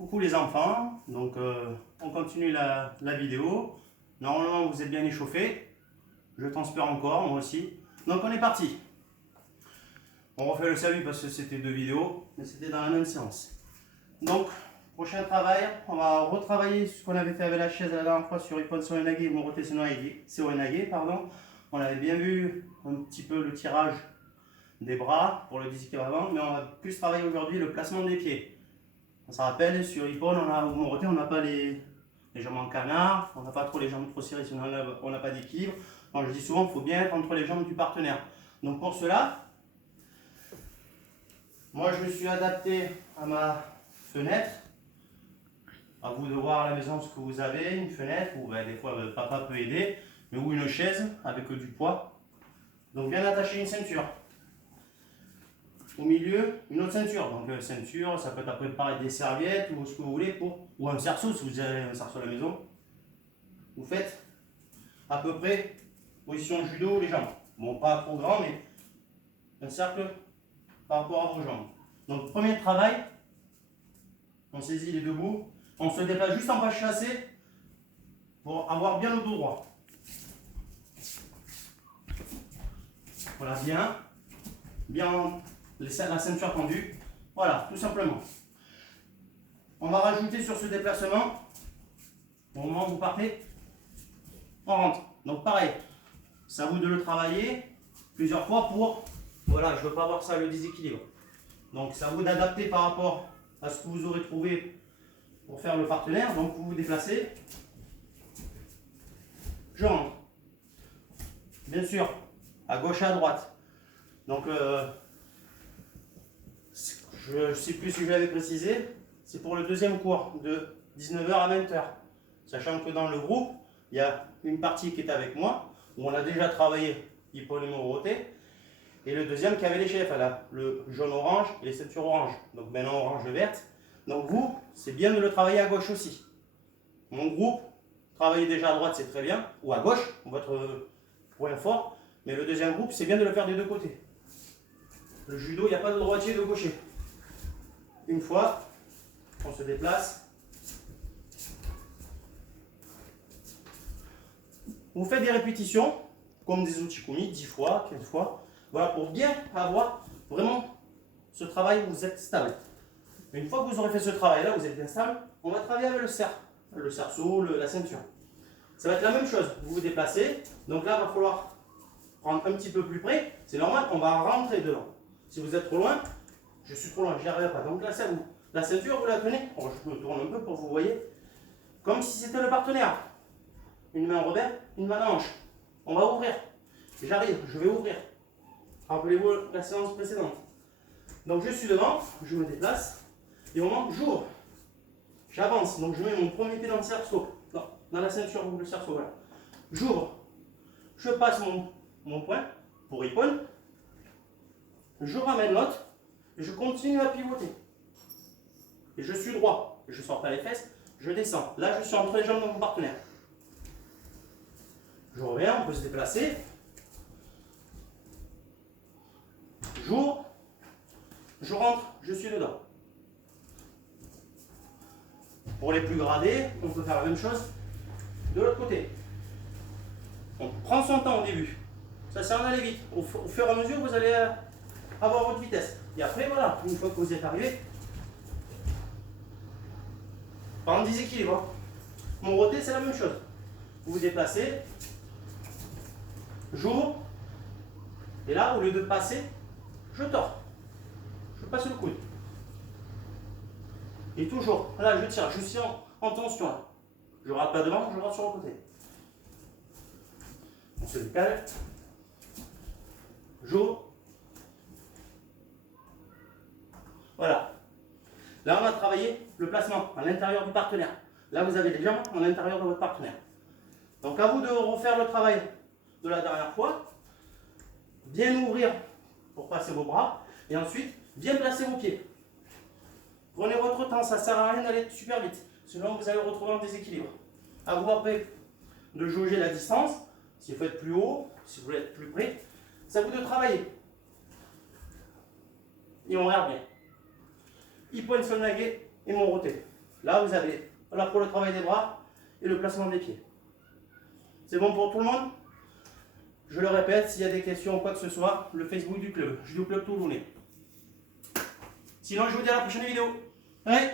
Coucou les enfants, donc on continue la vidéo. Normalement vous êtes bien échauffés, je transpire encore, moi aussi. Donc on est parti. On refait le salut parce que c'était deux vidéos, mais c'était dans la même séance. Donc, prochain travail, on va retravailler ce qu'on avait fait avec la chaise la dernière fois sur Ippon Seoinage et Morote Seoinage, pardon. On avait bien vu un petit peu le tirage des bras pour le déséquilibrement, mais on va plus travailler aujourd'hui le placement des pieds. On se rappelle, sur Ippon, ou Morote, on n'a pas les jambes en canard, on n'a pas trop les jambes trop serrées, sinon on n'a pas d'équilibre. Donc je dis souvent qu'il faut bien être entre les jambes du partenaire. Donc pour cela, moi je me suis adapté à ma fenêtre. À vous de voir à la maison ce que vous avez, une fenêtre, ou ben, des fois papa peut aider, mais ou une chaise avec du poids. Donc bien attacher une ceinture. Au milieu, une autre ceinture. Donc ceinture, ça peut être après pareil des serviettes ou ce que vous voulez, ou un cerceau si vous avez un cerceau à la maison. Vous faites à peu près position judo les jambes. Bon, pas trop grand, mais un cercle par rapport à vos jambes. Donc premier travail, on saisit les deux bouts, on se déplace juste en pas chassé pour avoir bien le dos droit. Voilà, bien la ceinture tendue. Voilà, tout simplement. On va rajouter sur ce déplacement, au moment où vous partez, on rentre. Donc pareil, c'est à vous de le travailler plusieurs fois pour, voilà, je ne veux pas avoir ça le déséquilibre. Donc c'est à vous d'adapter par rapport à ce que vous aurez trouvé pour faire le partenaire. Donc vous vous déplacez, je rentre. Bien sûr, à gauche et à droite. Donc je ne sais plus si je l'avais précisé, c'est pour le deuxième cours de 19h à 20h. Sachant que dans le groupe, il y a une partie qui est avec moi, où on a déjà travaillé Ippon et Morote, et le deuxième qui avait les chefs, le jaune-orange et les ceintures orange. Donc maintenant orange-verte. Donc vous, c'est bien de le travailler à gauche aussi. Mon groupe, travailler déjà à droite, c'est très bien, ou à gauche, votre point fort, mais le deuxième groupe, c'est bien de le faire des deux côtés. Le judo, il n'y a pas de droitier et de gaucher. Une fois, on se déplace. Vous faites des répétitions, comme des uchikumi, 10 fois, 15 fois. Voilà, pour bien avoir vraiment ce travail où vous êtes stable. Une fois que vous aurez fait ce travail-là, vous êtes bien stable, on va travailler avec le cerceau, la ceinture. Ça va être la même chose. Vous vous déplacez, donc là, il va falloir prendre un petit peu plus près. C'est normal, on va rentrer dedans. Si vous êtes trop loin, je suis trop loin, j'y arrive pas. Donc là, c'est à vous. La ceinture, vous la tenez. Bon, je me tourne un peu pour que vous voyez. Comme si c'était le partenaire. Une main en revers, une main en hanche. On va ouvrir. J'arrive, je vais ouvrir. Rappelez-vous la séance précédente. Donc je suis devant, je me déplace. Et au moment où j'ouvre, j'avance. Donc je mets mon premier pied dans le cerceau. Non, dans la ceinture ou le cerceau, voilà. J'ouvre. Je passe mon poing pour Ippon. Je ramène l'autre. Et je continue à pivoter. Et je suis droit. Je ne sors pas les fesses. Je descends. Là, je suis entre les jambes de mon partenaire. Je reviens, on peut se déplacer. J'ouvre. Je rentre, je suis dedans. Pour les plus gradés, on peut faire la même chose de l'autre côté. On prend son temps au début. Ça sert à aller vite. Au fur et à mesure, vous allez avoir votre vitesse. Et après, voilà, une fois que vous y êtes arrivé, par un déséquilibre. Hein. Mon roté, c'est la même chose. Vous vous déplacez, j'ouvre, et là, au lieu de passer, je tords. Je passe le coude. Et toujours, là, je tire, je suis en tension. Là. Je ne rate pas devant, je rate sur le côté. On se décale. J'ouvre. Voilà. Là, on va travailler le placement à l'intérieur du partenaire. Là, vous avez les jambes à l'intérieur de votre partenaire. Donc, à vous de refaire le travail de la dernière fois. Bien ouvrir pour passer vos bras. Et ensuite, bien placer vos pieds. Prenez votre temps, ça ne sert à rien d'aller super vite. Sinon, vous allez retrouver un déséquilibre. À vous après de jauger la distance. Si vous êtes plus haut, si vous voulez être plus près. C'est à vous de travailler. Et on regarde bien. Ippon Seoinage et Morote. Là, vous avez là pour le travail des bras et le placement des pieds. C'est bon pour tout le monde? Je le répète, s'il y a des questions ou quoi que ce soit, le Facebook du club, Judo Club Toulonnais. Sinon, je vous dis à la prochaine vidéo. Allez!